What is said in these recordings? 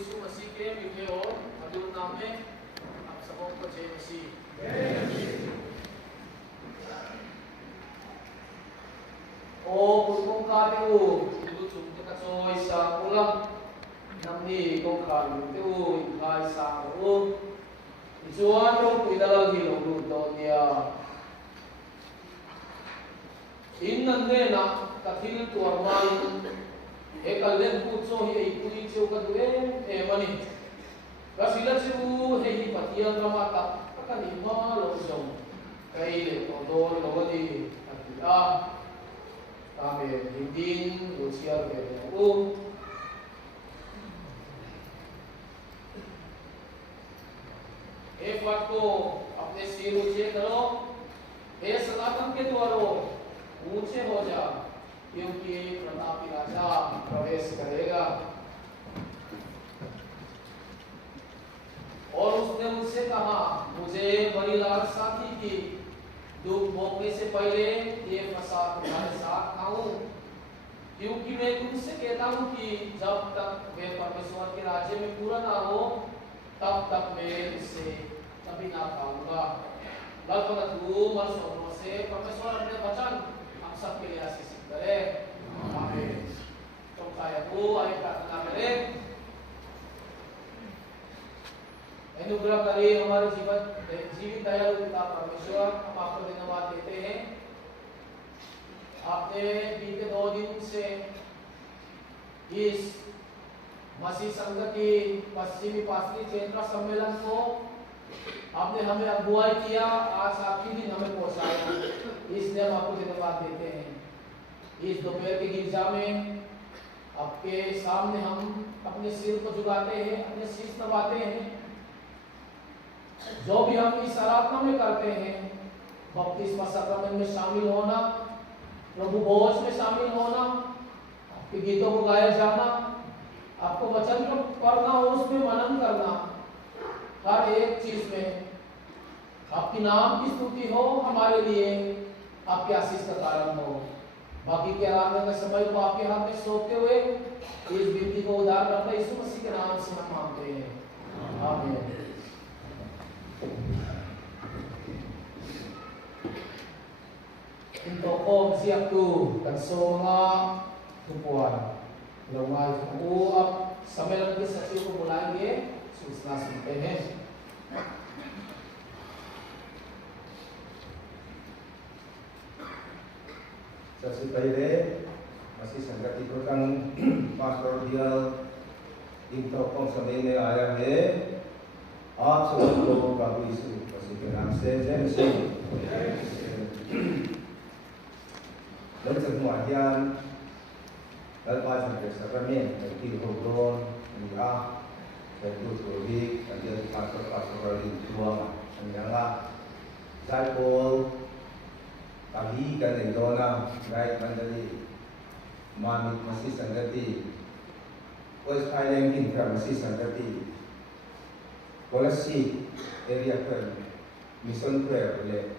यीशु मसीह के मीठे और मधुर नाम में आप सबों को जय मसीह। ओ पुष्पों का देव इधर चुम्बक का चोई साकुला नम्नी को खालू देव इधर साकु इजुआन लोग इधर ही लोग दोनिया इन नंदे ना कथिल तुअरमान एक लेन पूछो ही पूरी चो कदुए मनी कसिला चु है ही पतिया ड्रामा का कनी मालो जो कई ले तो दो लोगों अतिया कामे हिंदीन रुचिया के वो एक बात को अपने सिर ऊंचे करो हे सनातन के द्वारों ऊंचे हो जा क्योंकि प्रतापी राजा प्रवेश करेगा। और उसने मुझसे कहा मुझे बड़ी लालसा थी कि दुख भोगने से पहले ये प्रसाद तुम्हारे साथ खाऊं क्योंकि मैं तुमसे कहता हूं कि जब तक वे परमेश्वर के राज्य में पूरा ना हो तब तक मैं इससे कभी ना खाऊंगा। कल्पना तू मन से परमेश्वर अपने वचन हम सबके लिए आशीष करे। आमीन। तो काय वो आए प्रार्थना करें। अनुग्रह करिए हमारे जीवित दयालु पिता परमेश्वर, हम आपको धन्यवाद देते हैं। आपने बीते 2 दिन से इस मसीह संघ की पश्चिमी पासली क्षेत्र सम्मेलन को आपने हमें अगुवाई किया, आज आखिरी दिन हमें पहुंचाया, इसलिए हम आपको धन्यवाद देते हैं। इस दोपहर के गिरजा में आपके सामने हम अपने सिर को झुकाते हैं, अपने शीश नवाते हैं। जो भी हम इस आराधना में करते हैं, बपतिस्मा सक्रमेंट में शामिल होना, प्रभु भोज में शामिल होना, आपके गीतों को गाया जाना, आपको वचन को पढ़ना और उसमें मनन करना, हर एक चीज में आपके नाम की स्तुति हो, हमारे लिए आपके आशीष का कारण हो। बाकी के आराधना के समय को आपके हाथ में सौंपते हुए इस विनती को उधार करते यीशु मसीह के नाम से हम मांगते हैं। आमीन। Untuk om siap tu dan songa tumpuan lomai uap sampai lagi sesi को बुलाएंगे सूचना सुनते हैं। सबसे पहले मसीह संघ की प्रधान पास्टर दियल इनको कौन समय में आया है, आप सब लोगों का भी मसीह के नाम से जय मसीह। Lalu kemudian lepas dari sakramen dari hubungan dia dan tujuh dan dia pastor di tua menjaga saya pun kami kan indona baik menjadi mami masih sanggati was island in masih sanggati polisi area kan mission prayer boleh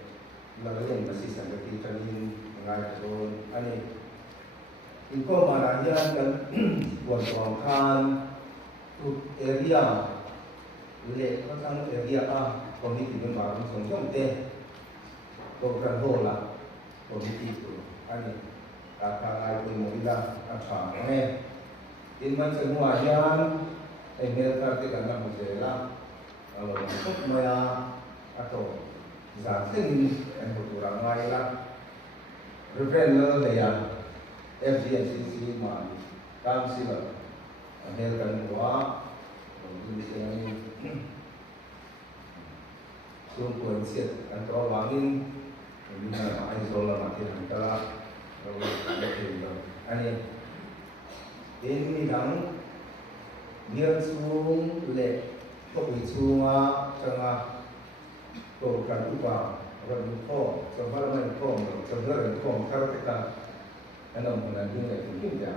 lalu masih sanggati kami mengajar ani info marahian dan buat tuangkan area le pasang area komiti membangun songkong teh program hola komiti itu ani kakak ayu muda apa inman semuanya email kartu ganda muzela kalau untuk maya atau zatin yang kurang lain lah referendum dia FGNCC mah kami sila email kan doa untuk ini sumpuan set antara wangin ini nama isola mati antara ini dang dia sung le topi sunga tengah program ubah renko sebarang renko kalau kita enam bulan ini mungkin ya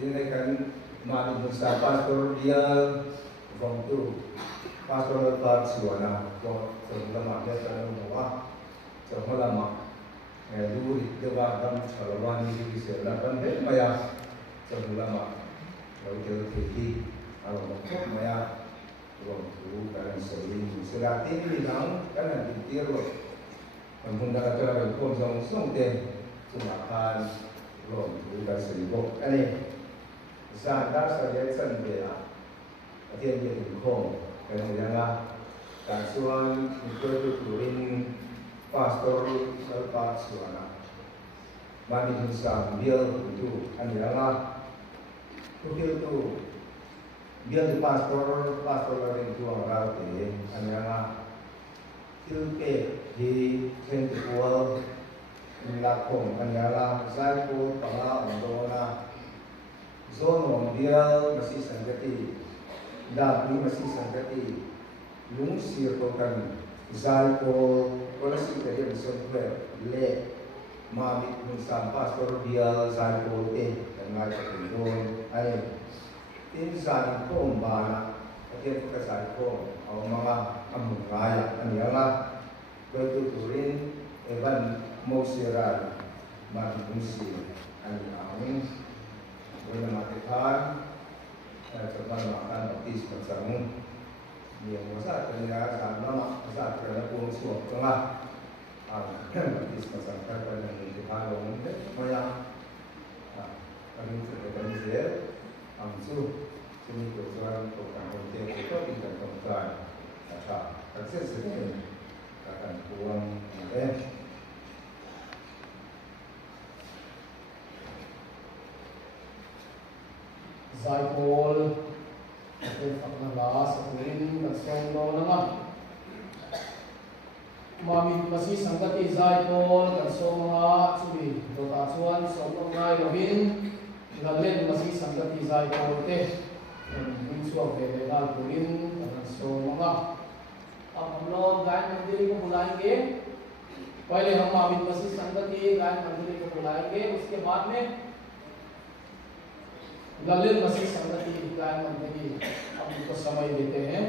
ini kan mari bersama pastor dia waktu pastor Barcelona waktu sebelum ada tahun bahwa so lama dulu itu kan kalau ini bisa lakukan maya so lama lalu kita pergi kalau mau maya waktu kan sering selati ini lang kan nanti tiru menggunakan cara berkonsum sungguh sumakan waktu kan sering ini sadar saja sendiri Tiada hukum, kerana kasuan itu turun pastor lepas suara. Mari kita ambil itu adalah itu biar pastor lain itu orang itu adalah tilke di sentual melakukan adalah saya pun pada orang zona dia masih sanggati dan masih sanggati lungsir kan zal ko polisi dari software le mami musam pastor dia zal ko dan lagi kedon ay tin zal ko bana akhir ke zal ko au mga amuraya aniala betul turin evan mosiran mami musir ani amin boleh matikan coba makan baptis bersama yang masa kerja sama masa kerja pun suap tengah baptis bersama pada yang dihalong banyak kami terkait angsu sini kesulitan program hotel itu tidak terbuka kata akses itu akan kurang Zaipol, faknala sa tuwing kansong naman. Mamit masih sanggati Zaipol, kansong mga subi. Dotasuan sa utong na ilawin, naglen masih sanggati Zaipol te. Minsuang federal tuwing kansong mga. अब हम लोग गायन मंदिर को बुलाएंगे। पहले हम मामित मसीह संगति गायन मंदिर को बुलाएंगे, उसके बाद में ललित मसीह संगति गायन मंदिर हम उनको समय देते हैं।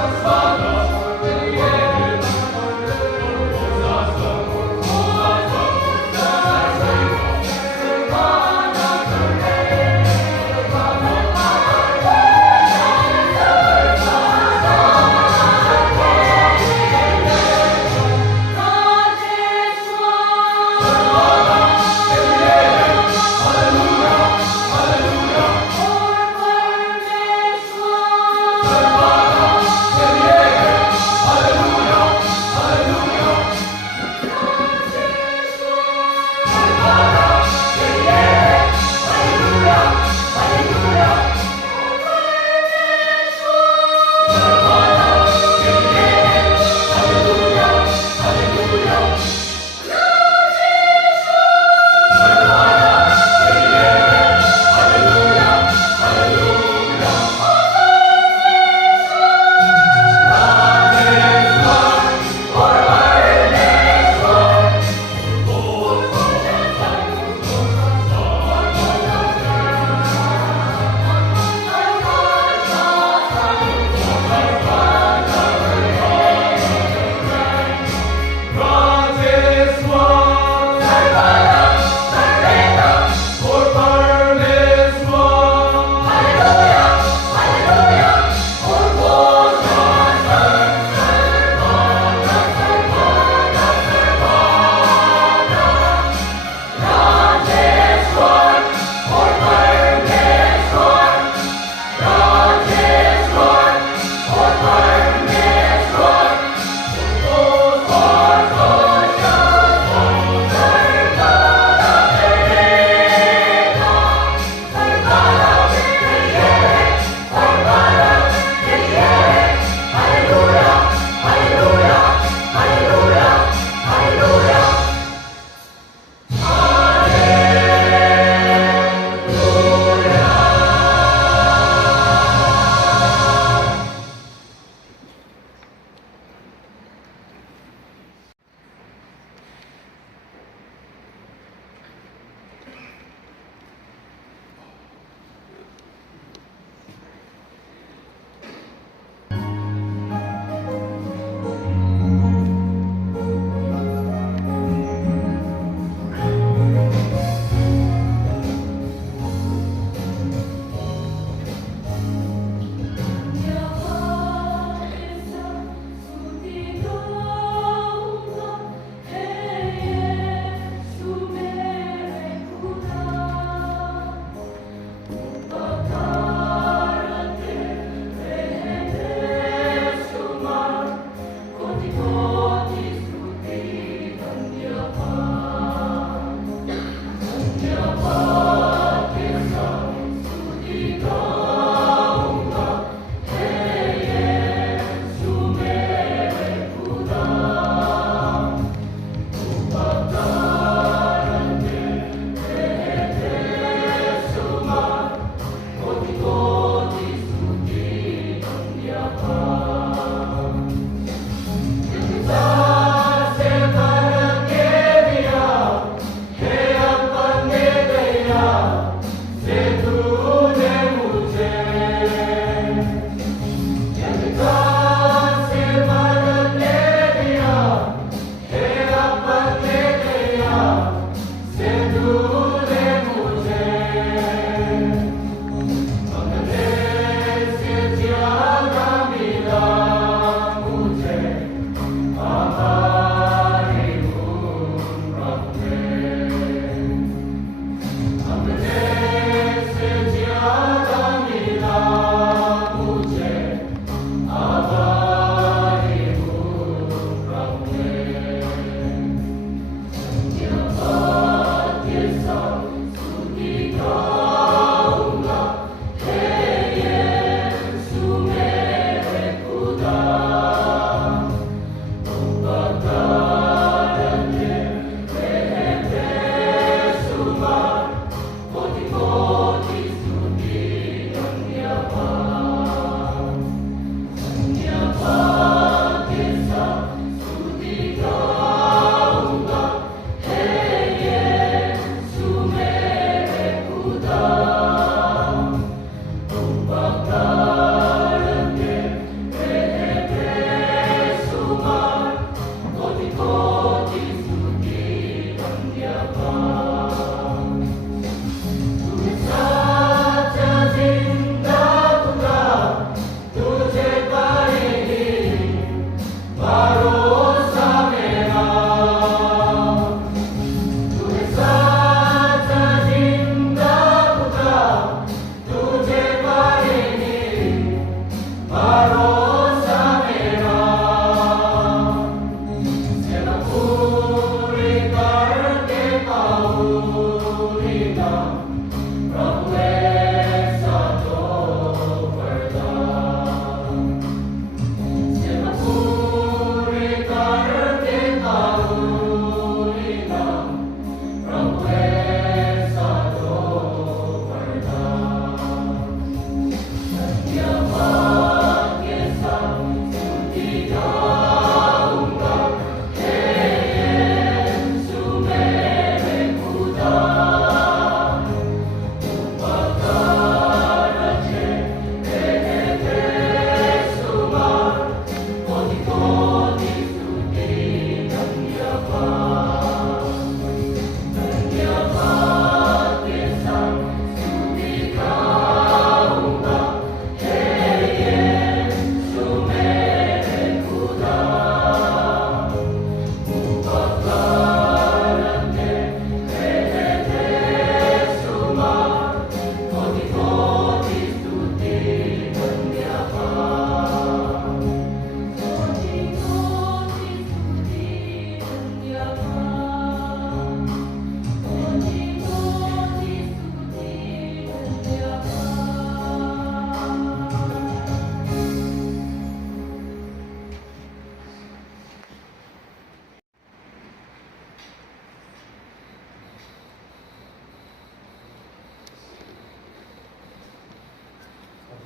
Hallelujah.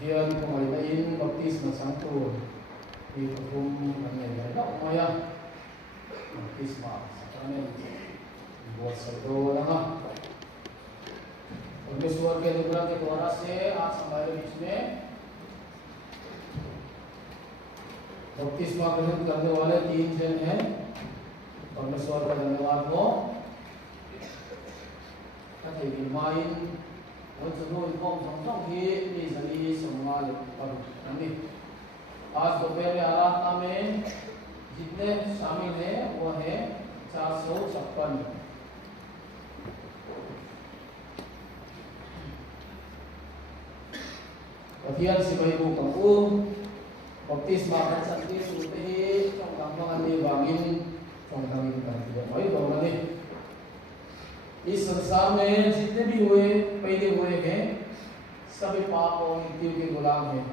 Diyan kumaitain baptisma sangto di hukum nangyay na umaya baptisma sakramen buat serdo लगा परमेश्वर के अनुग्रह के द्वारा से आज हमारे बीच में बपतिस्मा ग्रहण करने वाले 3 जन हैं। परमेश्वर का धन्यवाद हो। कथे की माइन और जो इनको समझो कि इजली संवाद पर नहीं। आज दोपहर में आराधना में जितने शामिल हैं वो है 456। Kemudian si bayi bukaku baptisma kan sakti suti trong kampangan ni bangin trong kami kan tidak bayi bahwa nih इस संसार में जितने भी पहले हुए हैं सभी पाप और मृत्यु के गुलाम हैं,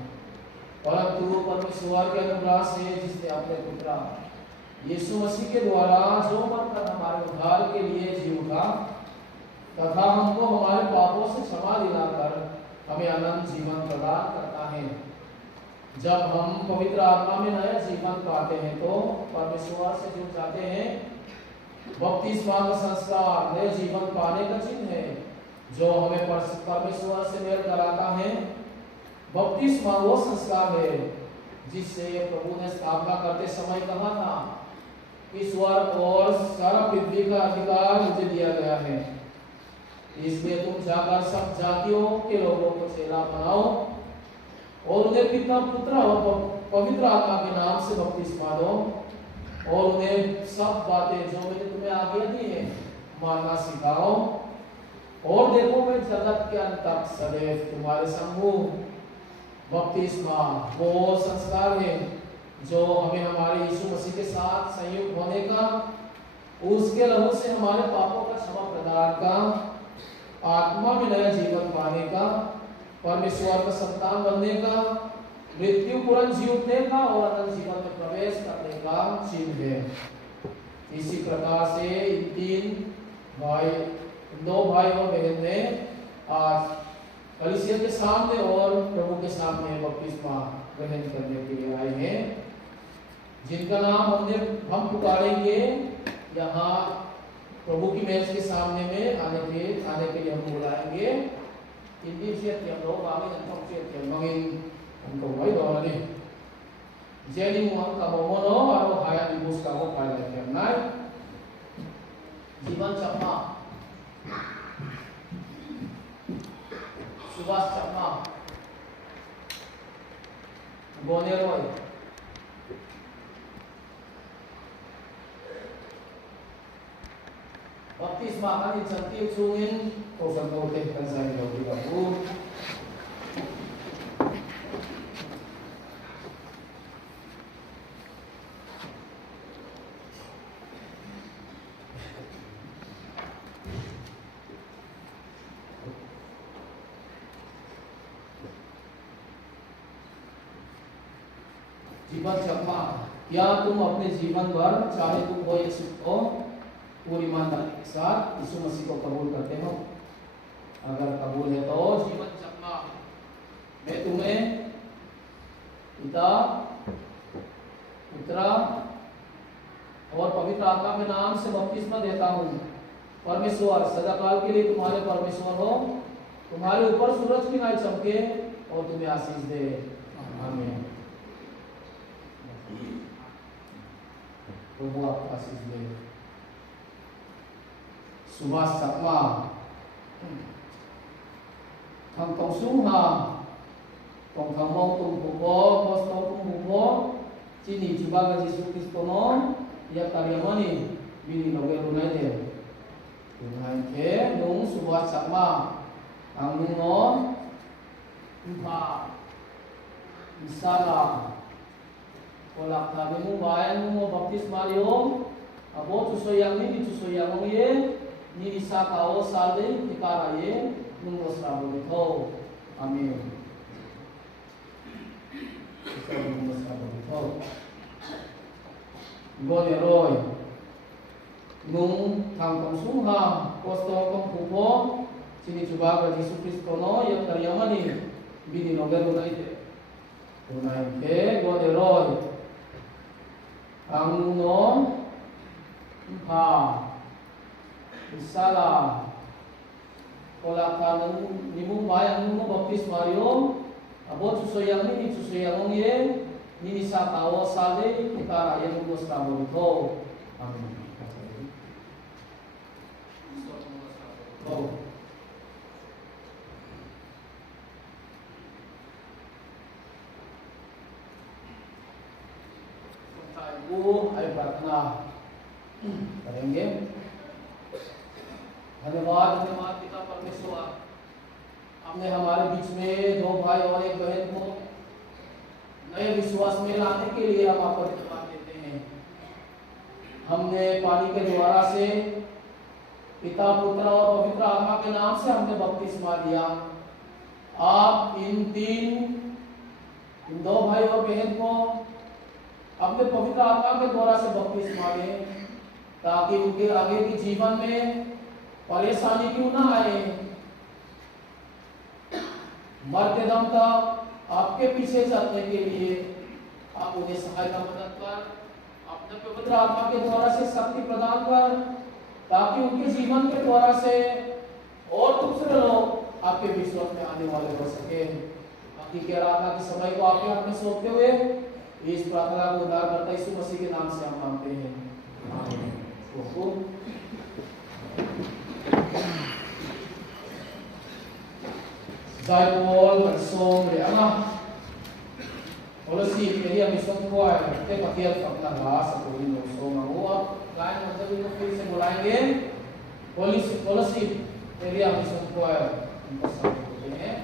परंतु परमेश्वर के अनुग्रह से जिसने अपने पुत्र यीशु मसीह के द्वारा जो मरकर हमारे उद्धार के लिए जी उठा तथा हमको हमारे पापों से क्षमा दिलाकर हमें अनंत जीवन प्रदान करता है। जब हम पवित्र आत्मा में नया जीवन पाते हैं तो परमेश्वर से जुड़ जाते हैं। बपतिस्मा का संस्कार नए जीवन पाने का चिन्ह है जो हमें परमेश्वर से मेल कराता है। बपतिस्मा वो संस्कार है जिससे प्रभु ने स्थापना करते समय कहा था ईश्वर और सारा पृथ्वी का अधिकार मुझे दिया गया है, इसलिए तुम जाकर सब जातियों के लोगों को चेला बनाओ और उन्हें पिता पुत्र और पवित्र आत्मा के नाम से बपतिस्मा दो और उन्हें सब बातें जो मैंने तुम्हें आज्ञा दी है मानना सिखाओ। और देखो मैं जगत के अंत तक सदैव तुम्हारे संग हूँ। बपतिस्मा वो संस्कार है जो हमें हमारे यीशु मसीह के साथ संयुक्त होने का, उसके लहू से हमारे पापों का क्षमा प्रदान का, आत्मा में नया जीवन पाने का, परमेश्वर का संतान बनने का, मृत्यु पूर्ण जीवने का और अनंत जीवन में प्रवेश करने का चिन्ह है। इसी प्रकार से इन 2 भाई और बहन ने आज कलीसिया के सामने और प्रभु के सामने बपतिस्मा ग्रहण करने के लिए आए हैं, जिनका नाम हम पुकारेंगे यहाँ प्रभु की मेज के सामने में आने के लिए हम बुलाएंगे। Hindi siya tiang lo kami ng tong siya tiang mangin ang kumay do ni. Jadi mo ang kamomono aro haya ibus ka ko para tiang nai. Jiban Chakma, Subhas Chakma, Boneroy, baptisma kan insentif sungin kau teh kan saya jauh kamu. जीवन चकमा, क्या तुम अपने जीवन भर चाहे तुम कोई सुख हो पूरी ईमानदारी के साथ यीशु मसीह को कबूल करते हो? अगर कबूल है तो जीवन चकमा मैं तुम्हें पिता पुत्र पिता और पवित्र आत्मा के नाम से बपतिस्मा देता हूँ। परमेश्वर सदाकाल के लिए तुम्हारे परमेश्वर हो, तुम्हारे ऊपर सूरज की नाई चमके और तुम्हें आशीष दे। आमीन। प्रभु आपको आशीष दे। सुभाष सकमा thằng tổng xuống hà tổng thằng mong tùng phụ bố bó sâu tùng phụ bố chỉ nỉ chỉ ba cái Jesus Christo nó ya karyamani bini noge runai de runai ke nung subat sakma ang nung no umpa isala kolak tabi mu bayan mu baptis mario abo tusoyang ni tusoyang ye ni isa kao salde tikara ye nung wasrabo nito. Amin. Isa nung wasrabo nito. Gone roy nung thang tong sung ha posto tong pupo sini coba ga Jesus Kristo no yang karyamani bini nogero na ite. Tunay ke gone roy ang no ha isala kolak kanang nimung bayang mo baptis Mario abo susoyang ni susoyang ye ni sa tawo sale kita yang mo sa mo. Amen. Ibu ay प्रार्थना करेंगे। धन्यवाद धन्यवाद पिता परमेश्वर, हमने हमारे बीच में दो भाई और एक बहन को नए विश्वास में लाने के लिए हम आपको धन्यवाद देते हैं। हमने पानी के द्वारा से पिता पुत्र और पवित्र आत्मा के नाम से हमने बपतिस्मा लिया। आप इन दो भाई और बहन को अपने पवित्र आत्मा के द्वारा से बपतिस्मा दें ताकि उनके आगे के जीवन में परेशानी क्यों ना आए। मरते दम तक आपके पीछे चलने के लिए आप उन्हें सहायता मदद कर अपने पवित्र आत्मा के द्वारा से शक्ति प्रदान कर ताकि उनके जीवन के द्वारा से और दूसरे लोग आपके विश्वास में आने वाले हो सके। बाकी के आराधना के समय को आपके हाथ में सौंपते हुए इस प्रार्थना को उद्धारकर्ता यीशु मसीह के नाम से हम मांगते हैं। आमीन। Giải Paul bật sông để ăn à, policy cái gì mình sống qua cái mặt tiền phẩm là lá sập của mình sông mà mua cái mà cho mình phải xem lại cái policy cái gì mình sống qua mình có sẵn của cái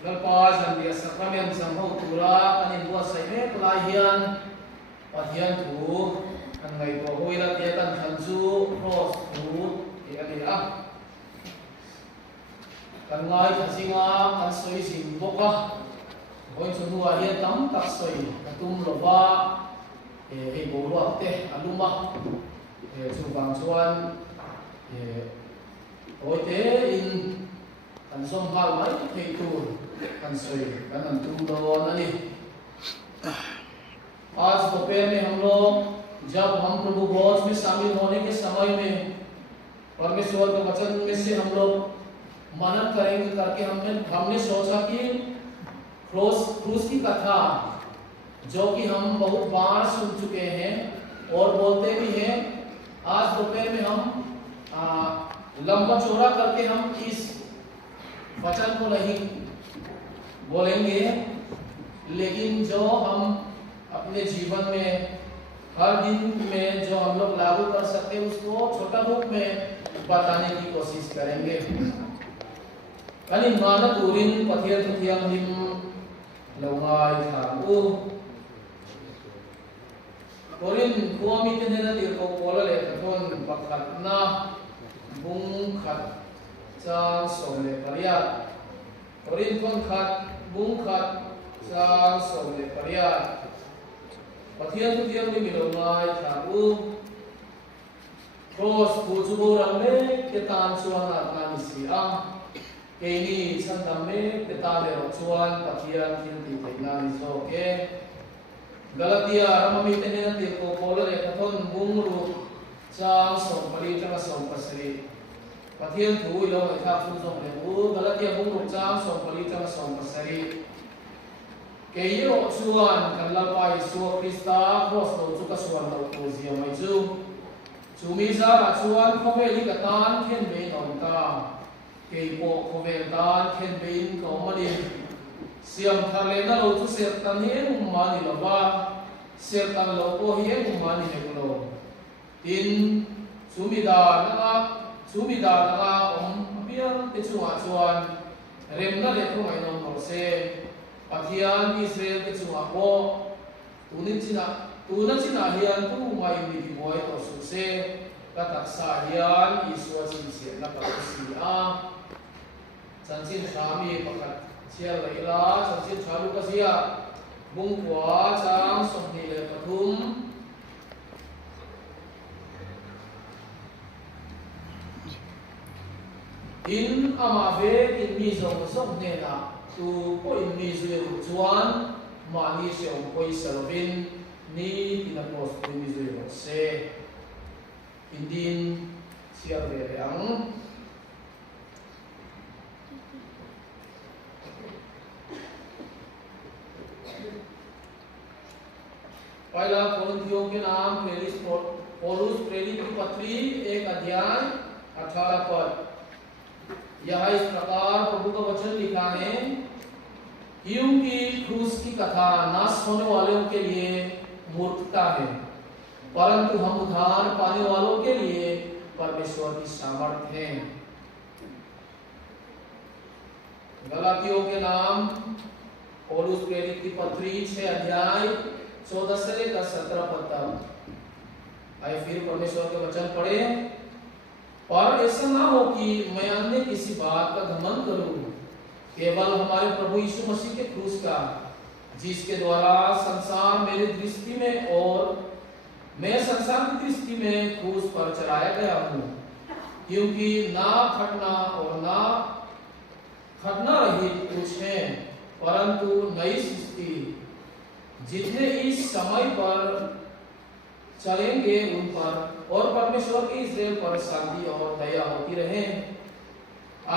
Lepas dan dia sakramen samho tura anin buat saya pelahian patian tu kan ngai to hoila tiatan hanju cross tu ya dia kan ngai thasinga kan soi sim boka hoi chunua hian tam tak soi katum loba e bolwa te aluma chu bang chuan hoi te in kan som hal mai thei tu kan soi kan an tu do na ni आज दोपहर में हम लोग जब हम प्रभु भोज में शामिल होने के समय में परमेश्वर के वचन में से हम लोग मनन करेंगे करके हमने सोचा कि क्रूस की कथा जो कि हम बहुत बार सुन चुके हैं और बोलते भी हैं। आज दोपहर में हम लंबा चौड़ा करके हम इस वचन को नहीं बोलेंगे, लेकिन जो हम अपने जीवन में हर दिन में जो हम लोग लागू कर सकते हैं उसको छोटा रूप में बताने की कोशिश करेंगे। कनी मानत उरिन पथियर तुथियम हिम लौंगाई थाऊ उरिन कुआमी तेनेना तिरको कोला ले तोन पखतना बुंग खत चा सोले परिया उरिन कोन खत बुंग खत चा सोले परिया पथियर तुथियम him लौंगाई थाऊ cross pujubo ramle ketan chuana nanisia keni chandame ketale chuan pathian tinti theina ni so ke galatia ramami tenena ti ko polo le kathon bungru cha som pali cha som pasri pathian thu lo mai tha fu som le u galatia bungru cha som pali cha som pasri ke yo chuan kanla pai so krista cross lo chu ka suan lo ko zia mai chu Chumiza achuan khove li katan khen be nonta keipo khove dan khen be in ko mani siam thale na lo chu ser tan hen mani lova ser tan lo ko hen mani ne ko in chumida na biang te chunga chuan rem na le ko ngai non ko se pathian Israel te chunga ko tuna china hian tu mai mi di boy to su se ka taksa hian Isua chin sia na ka si a chan chin thami pakat sia leila chan chin thalu ka sia bung kwa chang somni le pathum in amave in mi zong zong ne na tu ko in mi zui chuan mani seong koi salvin ni tinapos tu mi zui se indin siar le ang पहला कोरिन्थियों के नाम पौलुस प्रेरित की पत्री 1 अध्याय 18 पद यह इस प्रकार प्रभु का वचन लिखा है क्योंकि क्रूस की कथा नाश होने वालों के लिए मूर्खता है परंतु हम उद्धार पाने वालों के लिए परमेश्वर की सामर्थ्य है। गलातियों के नाम पौलुस प्रेरित की पत्री 6 अध्याय 14 से लेकर 17 पद तक। आइए फिर परमेश्वर के वचन पढ़े। पर ऐसा ना हो कि मैं अन्य किसी बात का घमंड करूं, केवल हमारे प्रभु यीशु मसीह के क्रूस का, जिसके द्वारा संसार मेरी दृष्टि में और मैं संसार की दृष्टि में क्रूस पर चलाया गया हूं, क्योंकि ना खटना और ना खटना रहित कुछ है, परंतु नई सृष्टि। जितने इस समय पर चलेंगे उन पर और परमेश्वर के इस्राएल पर शांति और दया होती रहे।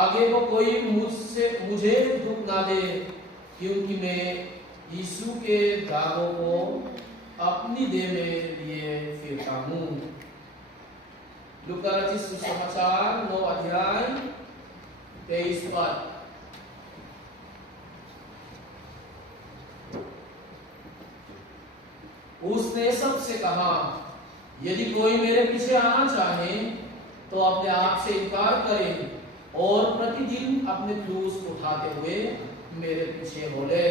आगे को कोई मुझे दुख ना दे, क्योंकि मैं यीशु के दागों को अपनी देह में लिए फिरता हूँ। लूका रचित सुसमाचार 9 अध्याय 23 पद। उसने सबसे कहा, यदि कोई मेरे पीछे आना चाहे तो अपने आप से इनकार करे और प्रतिदिन अपने क्रूस उठाते हुए मेरे पीछे हो ले।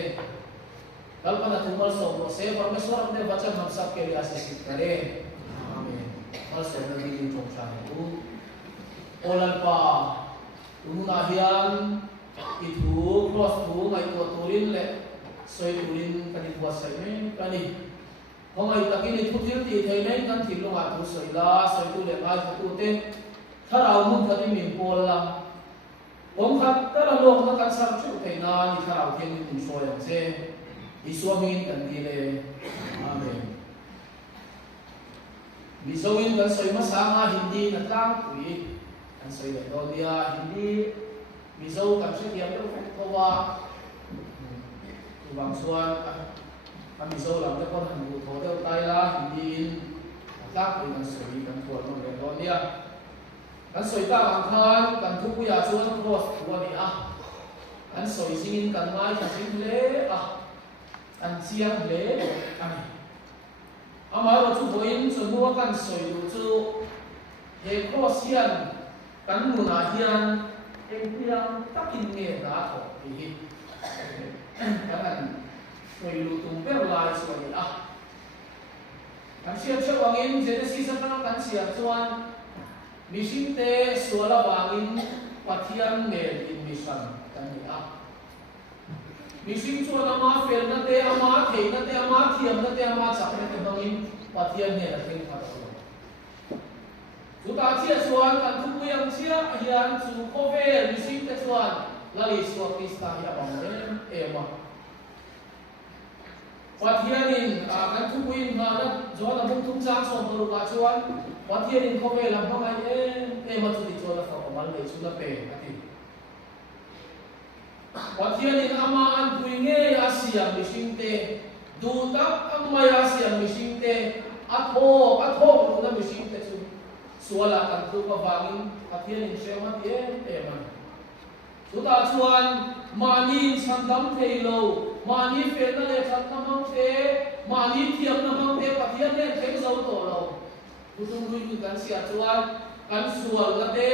कल्पना तुमर सोमो से परमेश्वर अपने वचन हम सब के लिए आशीषित करे। आमीन। और सोमो दी चोंचा है तू ओलल्पा उनाहियान इतु क्रॉस तू ngai to turin le soi turin kani buat sai me kani Hongay takin itutil ti thainay kan thilong atu soila soitu le ngai tu te tharau mun thani min pol la om khat tara lok na kan sam chu thaina ni tharau thiang ni tin soyang se isuamin kan ti le amen bisawin kan soi masanga hindi na tlang pui kan soi le do dia hindi bisaw kan se tiam lo ko wa bang suan kami so làm cho con hành vụ thổ theo tay la hindi tác với cần soi cần thuận nó để đó nha cần soi ta bằng than cần thu bây giờ chuan cross của đi à cần soi xin cần mai cần xin lễ à cần chiang lễ anh à màเราchú bồi chuẩn mua cần soi đủ chú để cross hiền cần mua na hiền em hiền tất kinh nghe đã thổ thì cần anh Koi lutung per lai suai ah. Kan siap siap wangin jadi sisa kan siap suan. Misin te suala wangin patian mel in misan kan ah. Misin suan ama fel na te ama thei na te ama thiam na te ama sakne te wangin patian ne na thei patho. Suta chia suan kan thu yang chia hian su kovel misin te suan lali suak pista hi abang ema. Pathianin kan tubuin na jo na bung tung chang som to ka chuan pathianin ko ve lam hangai ma chu ti cho la fa mal le chu la pe ati pathianin ama an puinge asia misinte du tak amma asia misinte atho lu na misinte chu suala kan tu pavangin pathian in shema tie eman suta chuan mani sandam theilo mani felna le thatnamang te mani thiam namang te pathian ne theng zo to lo putung lui kan sia chuan kan sual na te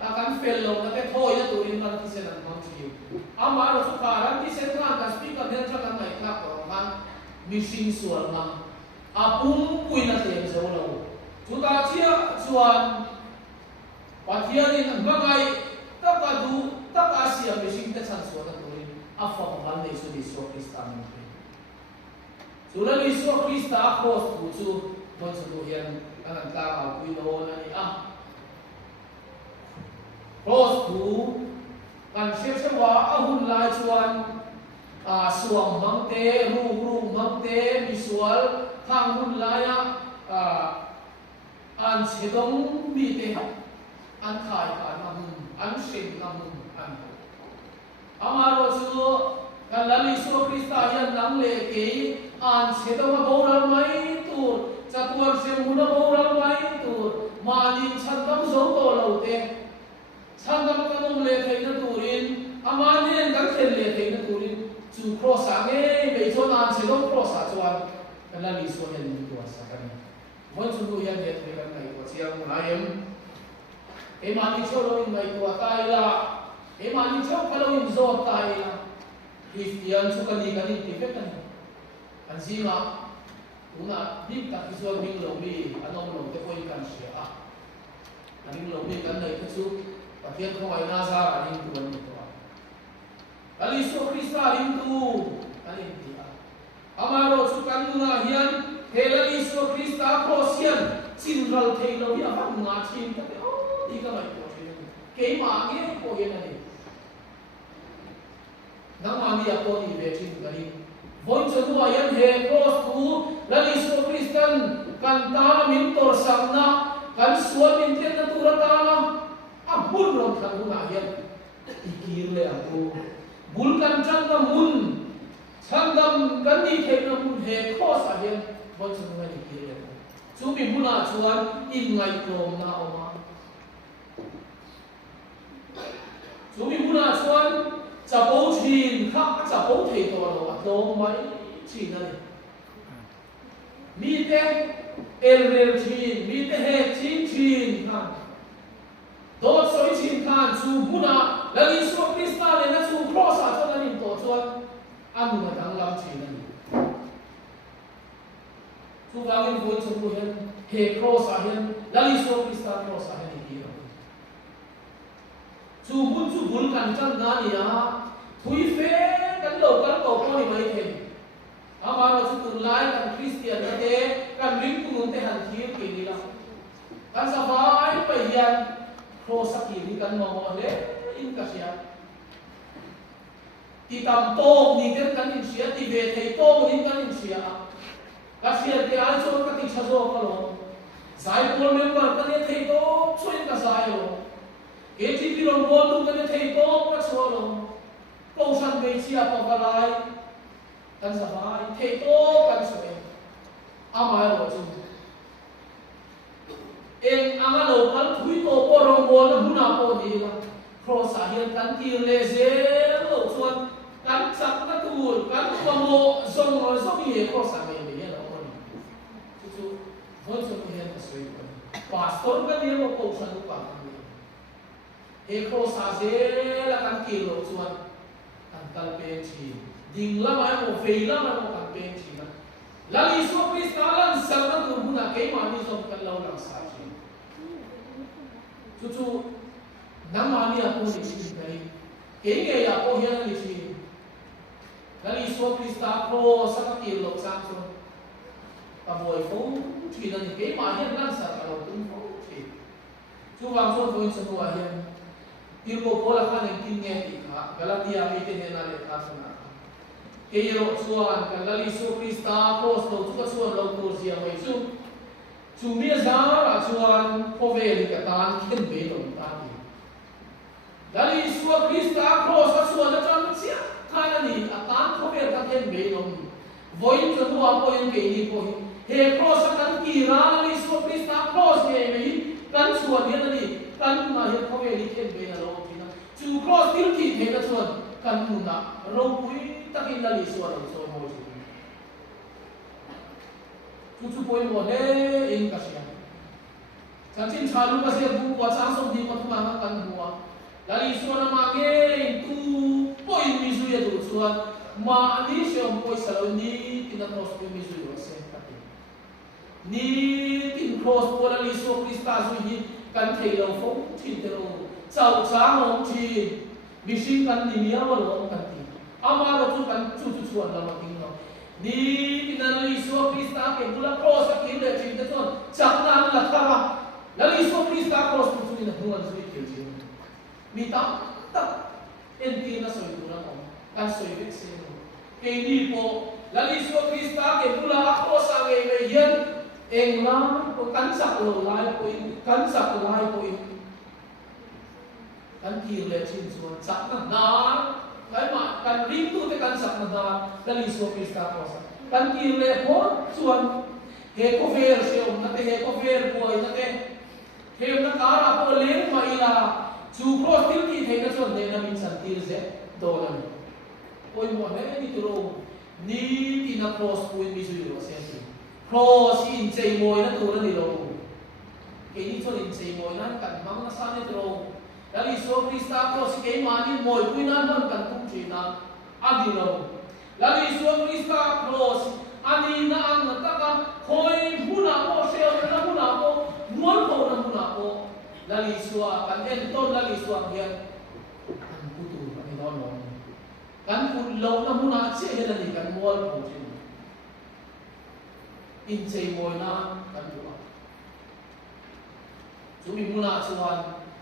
akan fel lo na te thoi na turin man ti sen an mang chi ama ro su karan ti sen kan speaker ne cha kan mai thak ro man machine sual na apung puina te zo lo suta chia chuan pathian in mangai takadu tak asia machine te chan sual na turin afam ban nei su di so kristan Sudah Yesus Kristus cross bucu mensentuhian anak tak aku itu nani cross bu kan siapa ahun lai cuan suam mangte ru mangte visual hangun laya an sedong bite an kai an sing namun an amaro cu kan lalu Yesus Kristus yang nang leki an sedang boral mai tur catuan semuna boral mai tur malin sandam zoto laute sandam kanum le theina turin amani endang thel le theina turin chu cross ange be chon an sedong cross a chuan kala li so hen ni tua sakani mon chu lu yan le the kan nai ko chiang naim e mani cholo in nai tua taila e mani cholo kalo in zo taila Christian chu kali ti pekan anjima una dik tak iso ning lo mi anom lo te koi kan sia aning lo mi kan nei chu pathian ko ai na sa aning tu an to ali so krista aning tu aning ti amaro chu kan na hian helali so krista krosian sinral theilo ya bang nga chin ta di ka mai ko ke ma nge ko yen ani nang ma mi ako ni ve chin kali Voin semua yang cross tu lagi so Kristen kan tanah mintor samna kan suami mintir na turun tanah abul rom kan guna yang ikir le aku bulkan cangga mun cangga kan di thena mun cross ahian voin semua ikir le cumi muna chuan ingai krom na oma cumi muna chuan Capau chin, kak capau thei to lo, lo mai chin ani. Mi te el chin, mi te he chin kan. Dot soi chin kan su buna, lagi su Krista le na su cross a to na to chuan anu na dang lam chin ani. Su bangin voi chu hen he cross a hen, lagi su Krista cross a hen ki. Chu bun kan chan na ni thui fe kan lo kan to ko ni mai the amaro chu tun lai kan Christian na te kan ring tu te han thir ki ni la kan sa vai pa hian cross ki ni kan mo le in ka sia ti tam to ni te kan in sia ti ve thei to ni kan in sia ka sia te al cho ka ti cha zo ka lo sai pol member ka ne thei to so in ka sai lo ATP long bol tu kan thei to ka so lo câu san về chia vào lại kan sa vai thei to kan so e amai lo chu en angalo kan thui to po rong bol na huna po di la cross a hian kan ti le ze lo chuan kan sak na tur kan mo zong lo zong ye cross a me ye lo ko ni chu von so hian ka soi ko pastor kan ye lo ko san pa e cross a ze la kan ki lo chuan kalpen chi ding la mai mo fei la mai mo kalpen chi na lagi so kristalan sarna tu huna ke ma ni so kan lo lang sa chi chu nam ma ni ako ni chi kai ke nge ya ko hian ni chi lagi so krista ko sa ka ti lo sang so ta boy fo chi na ni ke ma hian lang sa ka lo tung fo chi chu wang so ko in sa hian Ilmu pola kan yang tinggi tiga, Galatia itu hena lepas sana. Kiro suan kalau Yesus Kristus cross tu juga suan lalu terus yang itu, cuma zara suan poveli katan kin belum tadi. Dari Yesus Kristus cross suan macam siapa? Karena ni katan poveli katan belum. Voin kedua apa yang kini poin. He cross akan kira Yesus Kristus cross ni kan chuan hian ani kan ma hian kho ve li khen ve na lo thina chu cross til ki the na chuan kan nu na ro pui takin la li suan lo so mo chu point mo he in ka sia chan chin chalu ka sia bu wa chang som di ma ma kan huwa la li suan ma ge tu point mi zu ya du chuan ma ani shom poi salo ni tin cross pui mi zu yo se ni tin cross po la li so krista zu hi kan thei lo fo thin te lo chau cha ngom thi mi sing kan ni mia wa lo kan ti ama ro chu kan chu chuan la ma ting lo ni tin la li so krista ke bula cross ki le chin te chon chak na la tha la li so krista cross pu chu ni na huan zu ki chi mi ta ta en ti na so tu na ko kan so i vek se no ke ni po la li so krista ke bula cross a nge me hian eng la ko kan sak lo lai ko in kan sak lai ko in kan ki le chin chuan sak na na kai ma kan ring tu te kan sak na na la li so krista ko sa kan ki le po chuan he ko ver se om na te he ko ver ko na te he na ka ra ko le ma ila chu cross til ki the na chuan ne na min san tir se do na ni oi mo he ni tu ro ni ti na cross ko mi su yo se cross in chei moi na tu na ni lo ke ni chon in chei moi na kan mang na sa ne tu ro la li so krista cross ke ma ni moi pui na man kan tu chi na adi lo la li so krista cross ani na ang na ta ka khoi huna ko se na huna ko mual ko na huna ko la li so kan en ton la li so hian kan ku tu kan no no kan ku lo na huna che he la ni kan mual ko chi in chei moi na kan tu chu mi huna chuan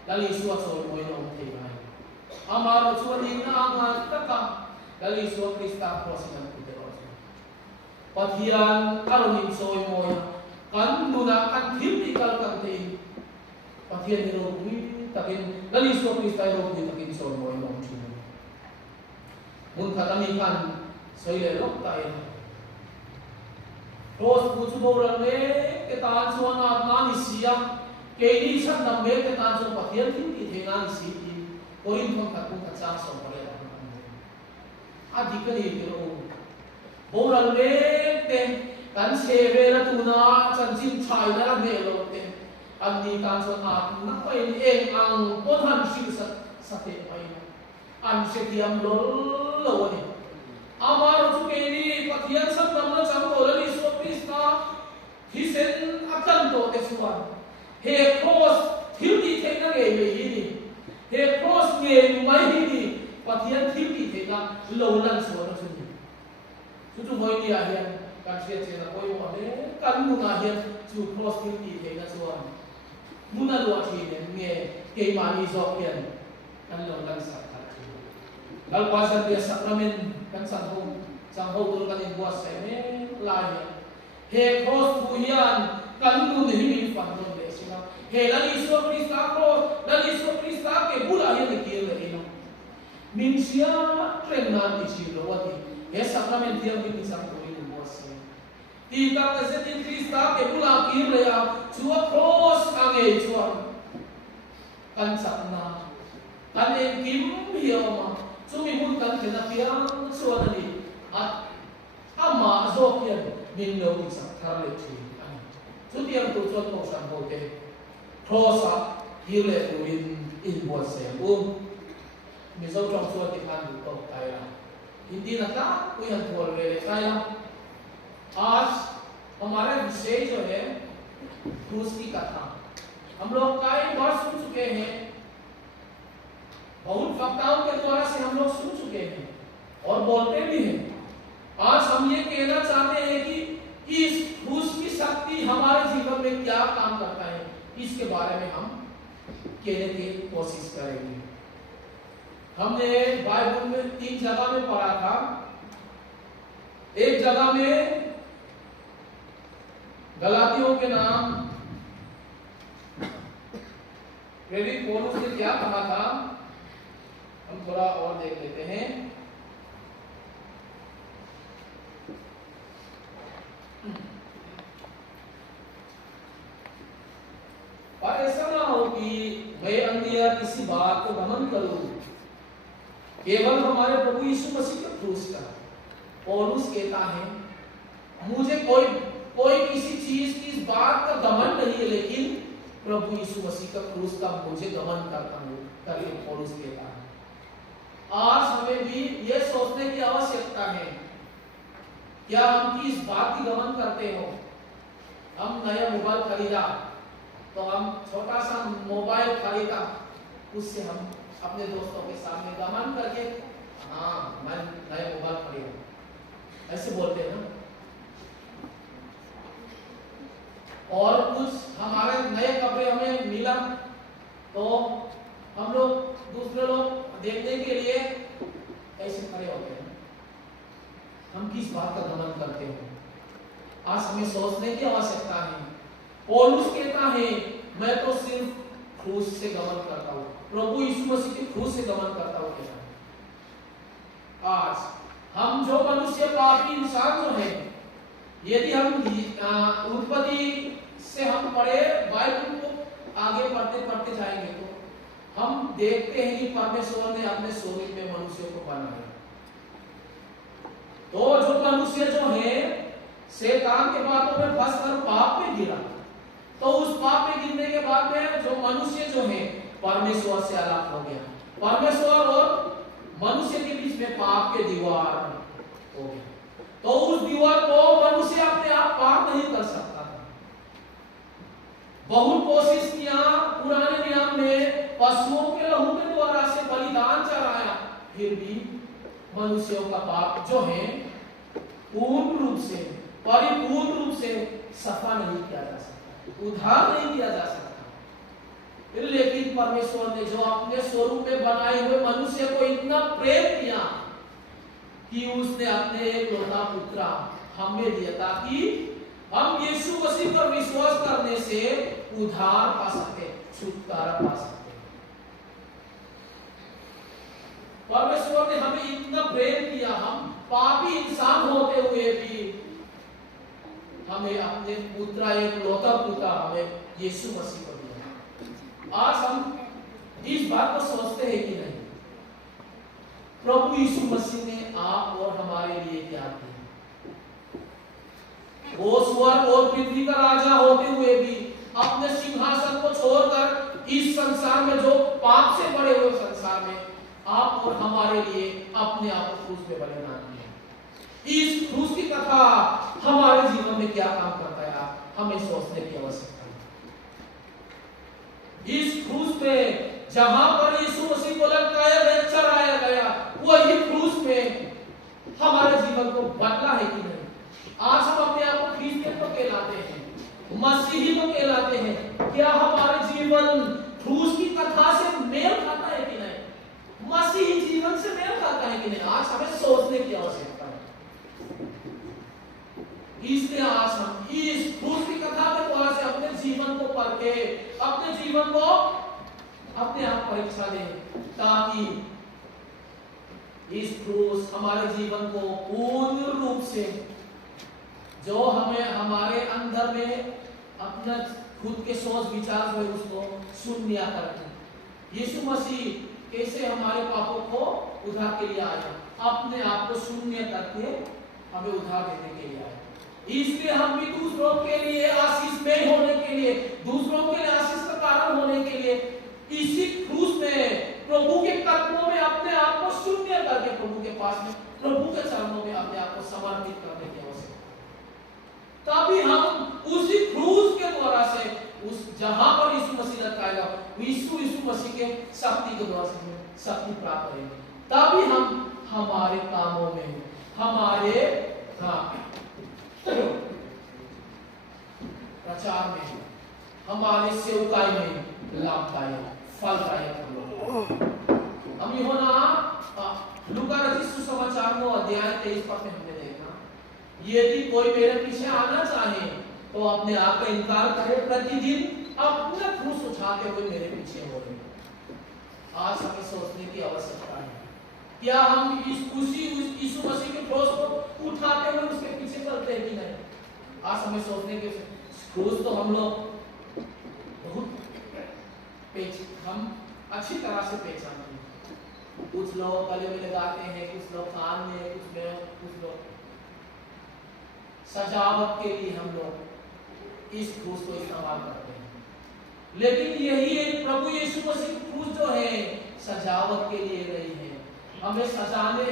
la li so choi moi no thei mai ama ro chuan ni na nga ta ka la li so krista cross na ku te ro pathian aronin soi moi kan nuna kan thim ni kal kan te pathian ni ro pui takin la li so krista ro ni takin soi moi no chi mun khatami kan soi le lok tai cross pu chu bo ran le ke tan chuan a na ni sia ke ni chan nam me ke tan chu pathian thim ti the na ni si ti ko in thong khat pu khat cha so pare a di ka ni ke ro bo ran le te kan se ve na tu na chan chin chai na ne lo te an ni tan chuan a na pai ni eng ang pon han si sa te pai an se diam lo lo ni amar chu ke ni pathian sam nam na cham ko ni so krista hi sen atan to te suan he cross thil ti the na ge me hi ni he cross ge mai hi ni pathian thil ti the na lo lan so na chu chu moi ni a hian kan se che na koi mo ne kan mu na hian chu cross thil ti the na suan mu na lo thi ne nge ke ma ni zo hian kan lo lan sa kha dal pasan dia sakramen kan san ho sang ho tur kan in buat se ne la he cross pu hian kan nu ni min fan no le sina he la li so krista cross la li so krista ke bula hian ki le ino min sia tren na ti chi lo wati he sakramen dia mi sang ko in buat se ti ta ka se ti krista ke bula ki le ya chu cross ange chuan kan sakna kan en kim hiyo ma sumi mun kan kena piang suan ni at ama zokian min lo ti sak thar le thi ani chu tiang tu chon ko sam ho te thosa hile uin in bo se mi zo trong suan ti kan du to tai la hindi na ka ku yan thol le tai la आज हमारा विषय जो है क्रूस की कथा हम लोग कई बार सुन चुके हैं बहुत वक्ताओं के द्वारा से हम लोग सुन चुके हैं और बोलते भी हैं आज हम ये कहना चाहते हैं कि इस क्रूस की शक्ति हमारे जीवन में क्या काम करता है इसके बारे में हम कहने की कोशिश करेंगे हमने बाइबल में 3 जगह में पढ़ा था एक जगह में गलातियों के नाम प्रेरित पौलुस ने क्या कहा था हम थोड़ा और देख लेते हैं और ऐसा लिए या किसी बात को घमंड करूं, केवल हमारे प्रभु यीशु मसीह के क्रूस का। पौलुस कहता है मुझे कोई किसी चीज की इस बात का घमंड नहीं है, लेकिन प्रभु यीशु मसीह का क्रूस का मुझे घमंड करता हूं करके पौलुस कहता है। आज हमें भी यह सोचने की आवश्यकता है, क्या हम की इस बात की घमंड करते हो? हम नया मोबाइल खरीदा तो हम छोटा सा मोबाइल खरीदा, उससे हम अपने दोस्तों के सामने घमंड करके हाँ मैं नया मोबाइल खरीदा ऐसे बोलते हैं ना। और कुछ हमारे नए कपड़े हमें मिला तो हम लोग दूसरे लोग देखने के लिए ऐसे खड़े होते हैं। हम किस बात का घमंड करते हैं? आज हमें सोचने की आवश्यकता है। पौलुस कहता है मैं तो सिर्फ क्रूस से घमंड करता हूं, प्रभु यीशु मसीह के क्रूस से घमंड करता हूं कहता है। आज हम जो मनुष्य पापी इंसान जो है, यदि हम उत्पत्ति से हम पढ़े बाइबल को आगे पढ़ते जाएंगे तो हम देखते हैं कि परमेश्वर ने अपने स्वरूप में मनुष्य को बनाया। तो जो मनुष्य जो है शैतान के बातों में फंसकर पाप में गिरा, तो उस पाप में गिरने के बाद में जो मनुष्य जो है परमेश्वर से अलग हो गया। परमेश्वर और मनुष्य के बीच में पाप के दीवार हो गया। तो उस दीवार को मनुष्य अपने आप पार नहीं कर सकता था। बहुत कोशिश किया, पुराने नियम में पशुओं के लहू के द्वारा से बलिदान चढ़ाया, फिर भी मनुष्यों का पाप जो है पूर्ण रूप से परिपूर्ण रूप से सफा नहीं किया जा सकता, उद्धार नहीं किया जा सकता। लेकिन परमेश्वर ने जो अपने स्वरूप में बनाए हुए मनुष्य को इतना प्रेम किया कि उसने अपने एकलौता पुत्र हमें दिया, ताकि हम यीशु मसीह पर विश्वास करने से उद्धार पा सके, छुटकारा पा सके। परमेश्वर ने हमें इतना प्रेम किया, हम पापी इंसान होते हुए भी हमें अपने पुत्र एकलौता पुत्र हमें यीशु मसीह को दिया। आज हम इस बात को सोचते हैं कि नहीं, प्रभु यीशु मसीह ने आप और हमारे लिए क्या किया? वो स्वर्ग और पृथ्वी का राजा होते हुए भी अपने सिंहासन को छोड़कर इस संसार में, जो पाप से बड़े हुए संसार में, आप और हमारे लिए अपने आप को क्रूस पे बलिदान दिया। इस क्रूस की कथा हमारे जीवन में क्या काम करता है, हमें सोचने की आवश्यकता है। इस क्रूस पे जहां पर यीशु मसीह को लटकाया गया, चढ़ाया गया, वही क्रूस में हमारे जीवन को बदला है कि नहीं? आज हम अपने आप को क्रिश्चियन तो कहलाते हैं, मसीही तो कहलाते हैं, क्या हमारे जीवन क्रूस की कथा से मेल खाता है कि नहीं? मसीही जीवन से मेल खाता है कि नहीं? आज हमें सोचने की आवश्यकता है। इसलिए आज हम इस क्रूस की कथा के द्वारा से अपने जीवन को परखे, अपने जीवन को अपने आप परीक्षा दें, ताकि इस क्रूस हमारे जीवन को पूर्ण रूप से, जो हमें हमारे अंदर में अपना खुद के सोच विचार जो है उसको शून्य करके, यीशु मसीह कैसे हमारे पापों को उद्धार के लिए आया, अपने आप को शून्य करके हमें उद्धार देने के लिए आया। इसलिए हम भी दूसरों के लिए आशीषमय होने के लिए, दूसरों के लिए आशीष का कारण होने के लिए इसी क्रूस में प्रभु के कदमों में अपने आप को शून्य करके प्रभु के पास में, प्रभु के चरणों में अपने आप को समर्पित करने की आवश्यकता। तभी हम उसी क्रूस के द्वारा से, उस जहां पर यीशु मसीह लटकाएगा, यीशु मसीह के शक्ति के द्वारा से शक्ति प्राप्त करेंगे। तभी हम हमारे कामों में, हमारे प्रचार में, हमारे सेवकाई में लाभदायक फलदायक हम यूहन्ना लूका रचित सुसमाचार को अध्याय 23 पद में हमने देखा, यदि कोई मेरे पीछे आना चाहे तो अपने आप का इनकार करे, प्रतिदिन अपना क्रूस उठाते हुए मेरे पीछे हो रहे। आज हमें सोचने की आवश्यकता है, क्या हम यीशु मसीह के क्रूस को उठाते हुए उसके पीछे चलते हैं कि नहीं? आज हमें सोचने के क्रूस तो हम लोग बहुत हम अच्छी तरह से पहचानिए। कुछ लोग गले में लगाते हैं, कुछ लोग कान में, कुछ लोग सजावट के लिए हम लोग इस क्रूस को इस्तेमाल करते हैं। लेकिन यही एक प्रभु यीशु मसीह की क्रूस जो है सजावट के लिए नहीं है, हमें सजाने,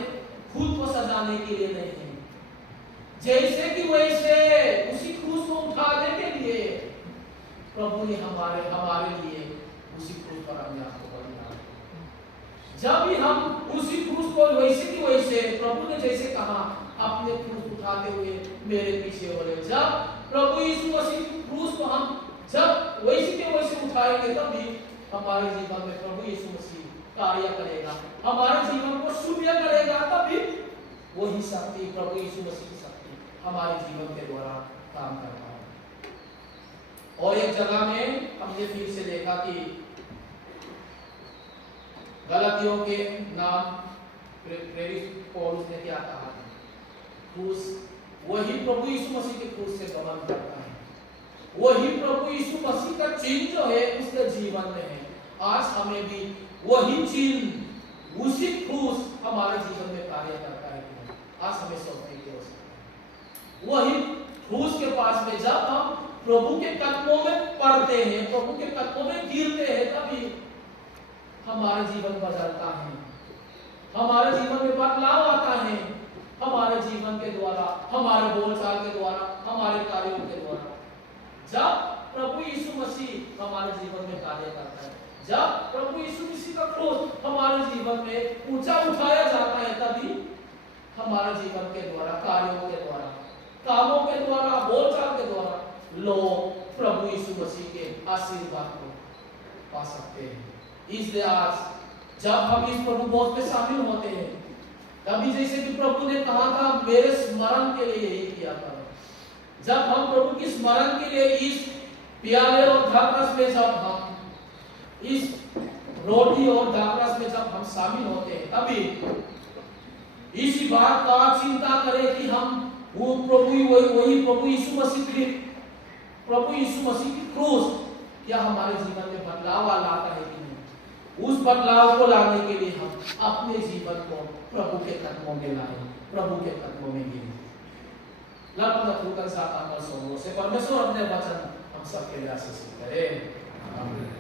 खुद को सजाने के लिए नहीं है। जैसे कि वैसे उसी क्रूस को उठाने के लिए प्रभु ने हमारे लिए उसी क्रूस पर अपने आप को बलिदान किया। जब भी हम उसी क्रूस को वैसे कि वैसे प्रभु ने जैसे कहा अपने क्रूस उठाते हुए मेरे पीछे हो रहे, जब प्रभु यीशु मसीह की क्रूस को हम जब वैसे के वैसे उठाएंगे तभी हमारे जीवन में प्रभु यीशु मसीह कार्य करेगा, हमारे जीवन को शुभ करेगा। तभी वही शक्ति, प्रभु यीशु मसीह की शक्ति हमारे जीवन के द्वारा काम करता है। और एक जगह में हमने फिर से देखा कि गलतियों के नाम प्रेरित पौलुस ने क्या कहा, क्रूस, वही प्रभु यीशु मसीह के क्रूस से गमन करता है, वही प्रभु यीशु मसीह का चिन्ह जो है उसके जीवन में है। आज हमें भी वही चिन्ह, उसी क्रूस हमारे जीवन में कार्य करता है। आज हमें सोचने की आवश्यकता है, वही क्रूस के पास में जब हम प्रभु के कदमों में पड़ते हैं, प्रभु के कदमों में गिरते हैं, तभी हमारा जीवन बदलता है, हमारे जीवन में बदलाव आता है, हमारे जीवन के द्वारा, हमारे बोलचाल के द्वारा, हमारे कार्यों के द्वारा। जब प्रभु यीशु मसीह हमारे जीवन में कार्य करता है, जब प्रभु यीशु मसीह का क्रूस हमारे जीवन में ऊंचा उठाया जाता है, तभी हमारे जीवन के द्वारा, कार्यों के द्वारा, कामों के द्वारा, बोलचाल के द्वारा लोग प्रभु यीशु मसीह के आशीर्वाद को पा सकते हैं। इसलिए आज जब हम इस प्रभु भोज में शामिल होते हैं, तभी जैसे कि प्रभु ने कहा था मेरे स्मरण के लिए यही किया था। जब हम प्रभु की स्मरण के लिए इस प्याले और द्राक्षरस में, जब हम इस रोटी और द्राक्षरस में जब हम शामिल होते हैं, तभी इसी बात का चिंता करें कि हम वो वही प्रभु यीशु मसीह की क्रूस क्या हमारे जीवन में बदलाव लाता है कि नहीं। उस बदलाव को लाने के लिए हम अपने जीवन को प्रभु के कदमों में लाए, प्रभु के कदमों में गिरे। से परमेश्वर अपने वचन हम सबके लिए आशीषित करे। आमीन।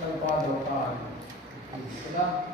lalpadokan sila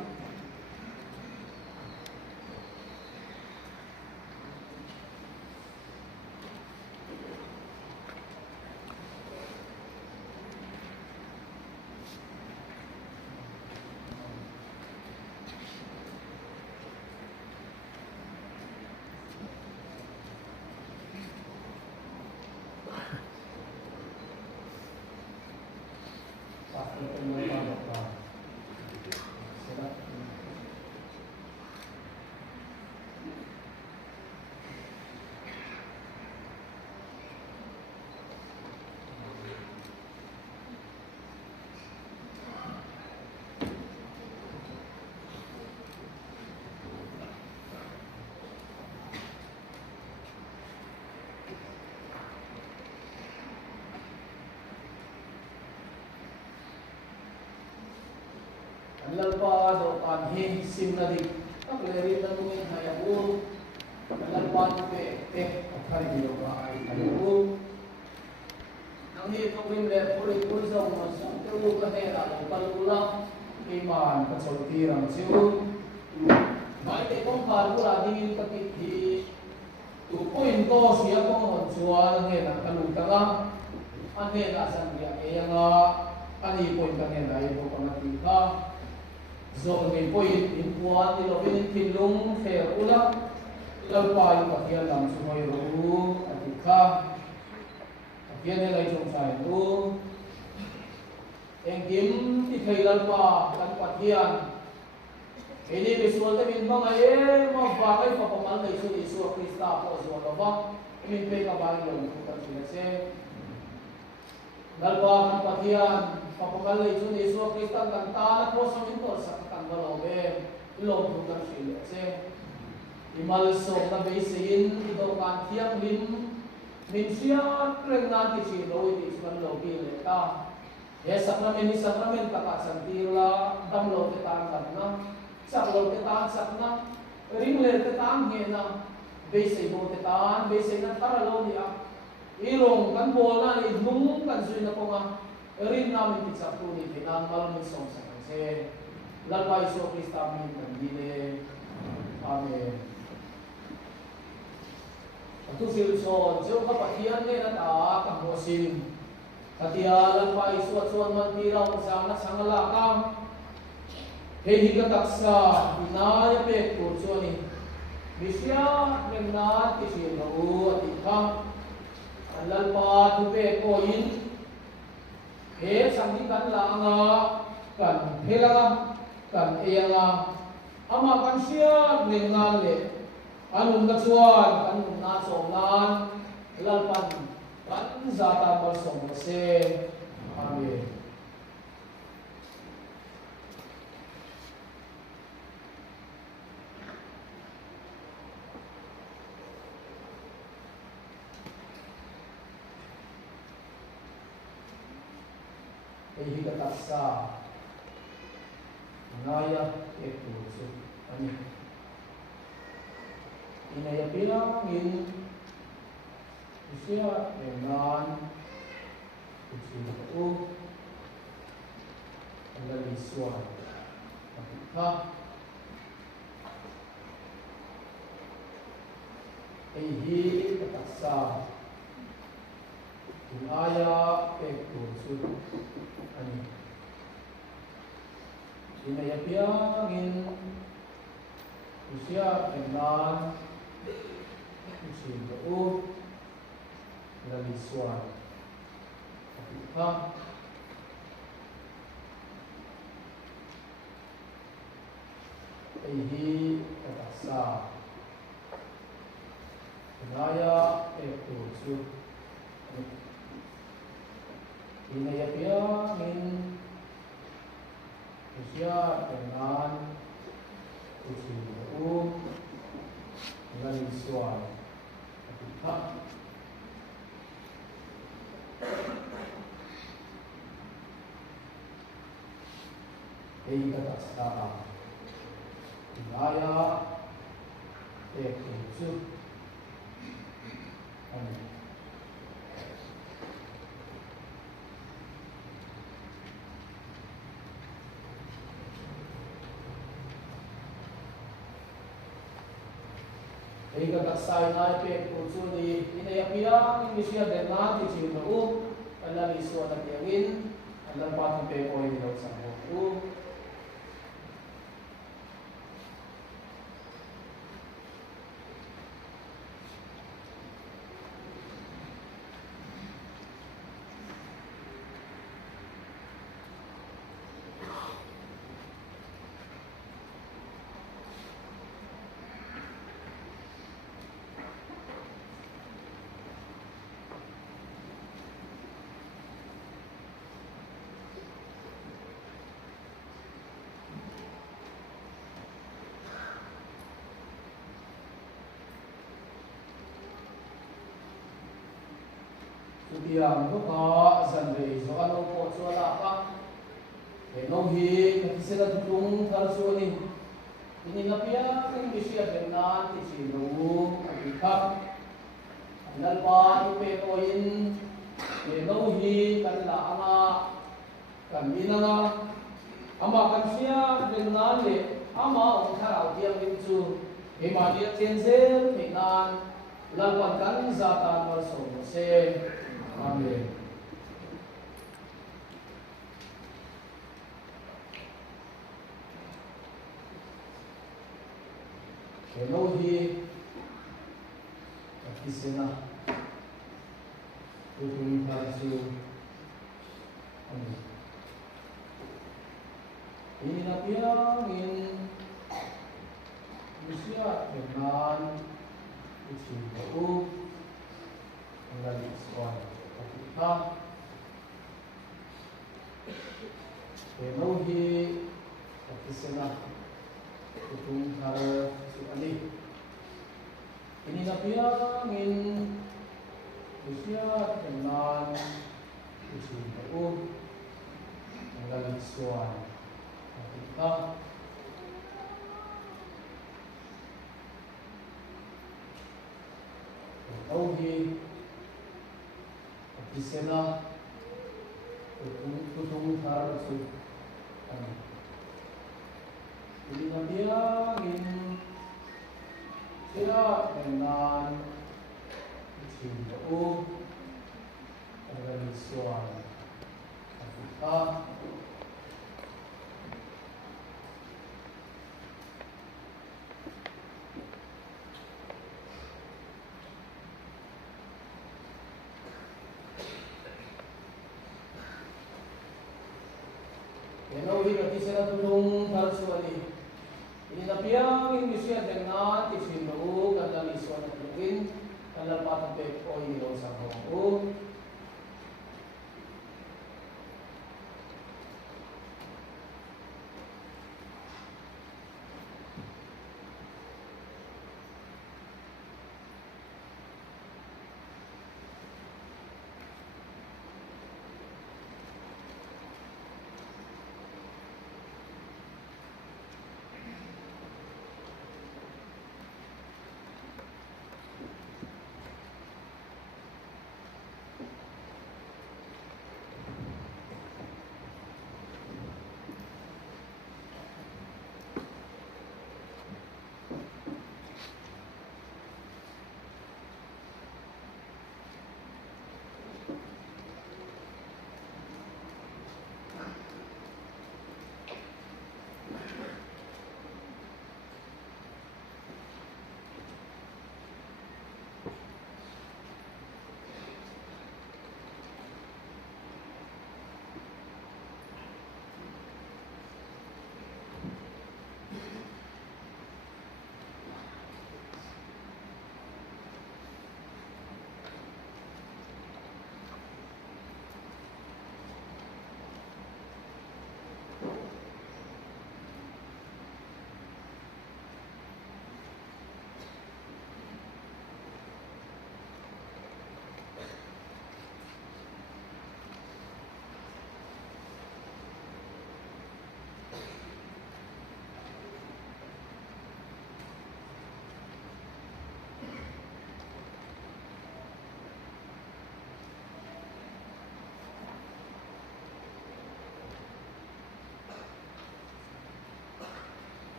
lalpadokan hin simnadik akleri nanungin hayabu lalpad pe akari yoga ay hayabu nang hi tawin le puri kursa mo sa tulu ka hera palula iman kasoltirang siu mai te kong palula dingin kapiti tupuin ko siya kong honsuan ngena kalutanga anela sangya eyanga ani point kanena ibo pamatika zo ngay point impuan ni lobin tilung fair ula lalpai pakian lang sumoy ru atika pakian nilay chung sa ito engkim ikay lalpa kan pakian ini visual te min bang ay mabakay papamal na isu Krista po so laba min pe ka bang lang putan sila se lalpa kan pakian papagal isu Krista kan ta po sa mintor sa balobe lom putar sila se imalso na besin ito kan tiang lim min siya pregnant silo iti isman lobi leta yes sakramen taka santila damlo tetang na saklo tetang sakna ringler tetang hena besi mo tetang besi na taralo niya irong kan bola ni mung kan suy na ko nga rin namin tisakto ni pinang malamin song sa kanse lalpai so Krista min kandile amen atu silson so kapatian ne nata kamosin katia lalpai suat mantira sangat sangalakam hehi kataksa binaya pe kursoni bisya menna kisino atikha lalpa tupe koin he sangitan langa kan helanga kan iyanga ama kan siya nengal le anun katsuan anun nasongan lalpan kan zata balsong se amen ehi kataksa naya ekusu ani inaya bilangin isya dengan usiu adalah suara ha ehi kataksa naya ekusu ani inayapiyangin usia dengan usia beruk dari suara ha ehi kataksa naya ekusu inayapiyangin usia dengan usia beruk dari suara ha ehi kataksa naya ekusu amen Ika taksay na pe kurso ni inayapia ingisya dena ti chino ala iso na tiangin ala pati pe ko ni daw sa ko Tiang ko ka zanre so ano po so wala ka no hi kasi sila tutong kalso ni iningapia ng bisya benan ti sino abikap anal pa ipe ko in no hi kanila ama kanina nga ama kan siya benan le ama ong tharaw tiang insu himaliya tienzel minan lalpan kan zatan warso se Amen. Elohi Kisena Tutumi Parsu Amen. Ini nabiang in Musia dengan Ucipu Mengalir suara ha Elohi Kisena Tutumi Parsu Amen. Ini nabiang in Usia dengan Ucipu Mengalir suara ha Elohi Kisena Tutumi Parsu Amen. Ini nabiang in sila dengan cinta organisasi Afrika Elohi Kisena Tutumi Parsu Amen. Ini nabiang in bisya dengan isinoo kadang iswa na tulungin kadang patapit o inilaw sa ko.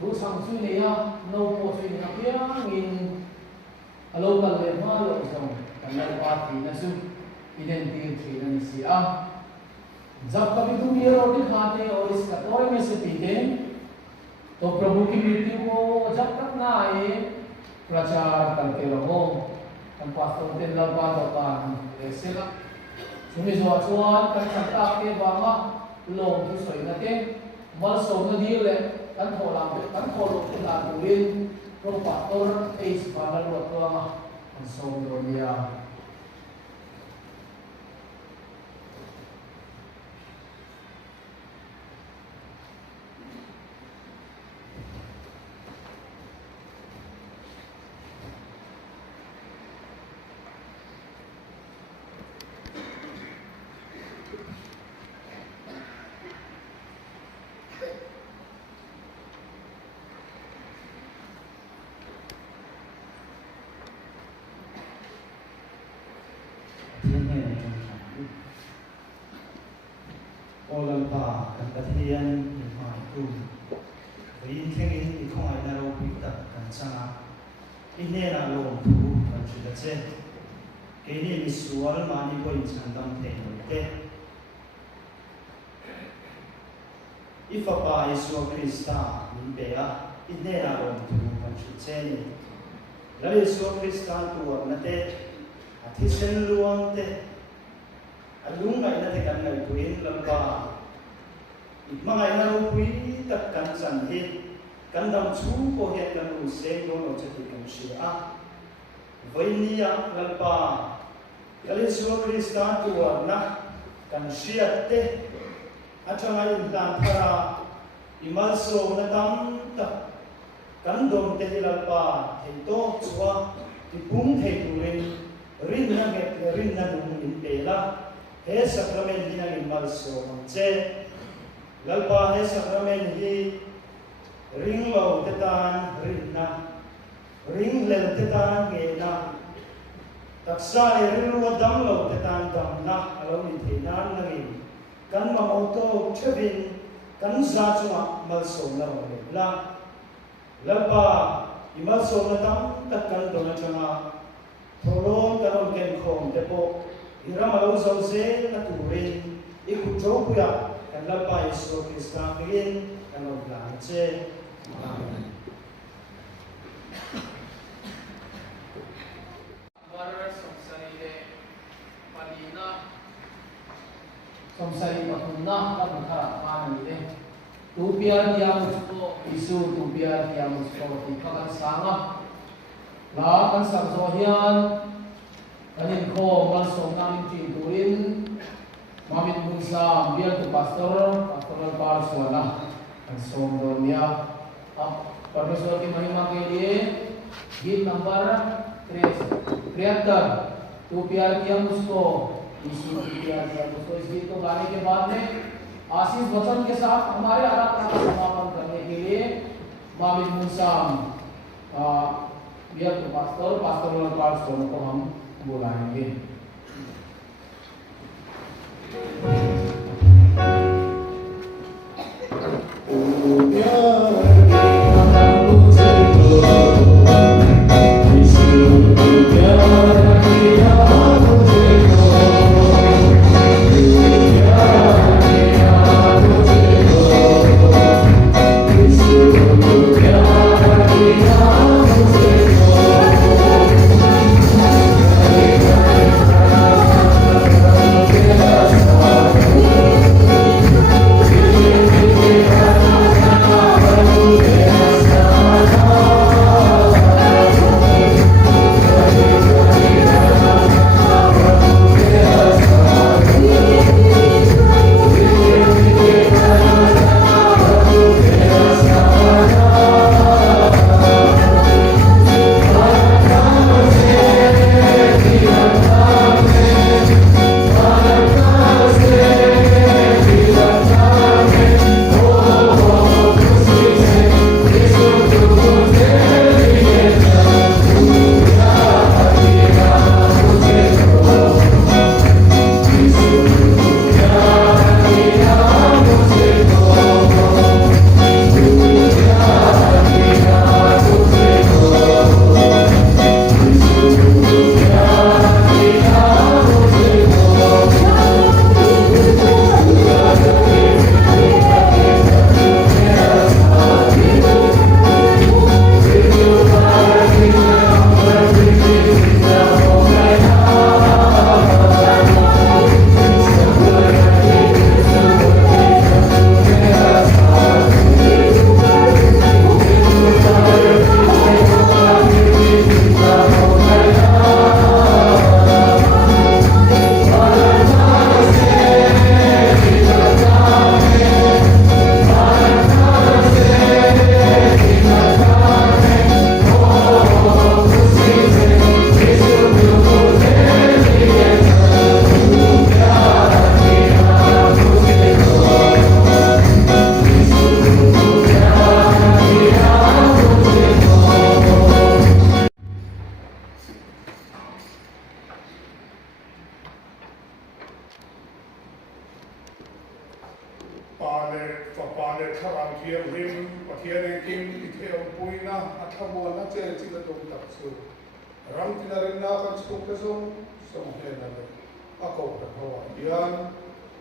Chú sang suy này nâu bộ suy này kia nghìn lâu cần lên hoa lộ dòng cần lên hoa thì nó su identity thì nó xí जब कभी तुम ये रोटी खाते और इस कटोरे में से पीते तो प्रभु की मृत्यु को जब तक ना आए प्रचार करते रहो हम पास्टर तेल लगा दबा ऐसे ला सुनी जो अचुआन कर सकता के बामा लोग जो सोई न के मल सोन दी ले kan tholang kan tholo la duin pro pastor eis bala lo to ma an so do dia Olan pa kan katian ni mai tu. Rin thengin ni khoi na ro pi ta kan changa. Inne na lo tu kan chu da che. Ke ni mi sual ma ni ko in chan dam the no te. Ifa pa Yesu Krista min be a inne na lo tu kan chu che ni. La Yesu Krista tu na te a thi sen luang te alung ngai na te kan ngai tuin lamba mangai na ru pui tak kan san hi kan dam chu ko he kan ru se no no che kan shi a voinia lamba Yesu Krista tu na kan shi te a changa in dan thara imal so na dam ta kan dom te lamba he to chuwa ti pum the tu rin na ge rin na dum in pe la he sacrament hi nang imal so che lalpa he sacrament hi ring lo te tan rin na ring le te tan ge na taksa e ring lo dam lo te tan dam na alo ni the nan na ngi kan ma mo to chevin kan za chuma mal so na ro la lalpa imal so na dam tak kan do na changa tholong kan ken khom te po Ira malau sauze na turin ikut jauh ya kan lalpa Yesu Krista ngin kan oblan che Samsai patunna kabutara manile. Tupiar dia musko isu tupiar dia musko tikakan sanga. Lakan samsohian kanin ko malsong namin cinturin. Mamit munsam biar tu pastoral parswana. Ang somdonya. Permisal की महिमा के लिए गीत number 73 तू प्यार किया मुझको यीशु की प्यार किया मुझको। इस गीत को गाने के बाद में आशीष वचन के साथ हमारे आराधना का समापन करने के लिए मामिद मुंसाम बियर पास्टर को हम बुलाएंगे।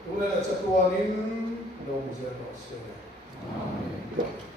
Tunay na sa tuwanin, no miserable. Amen.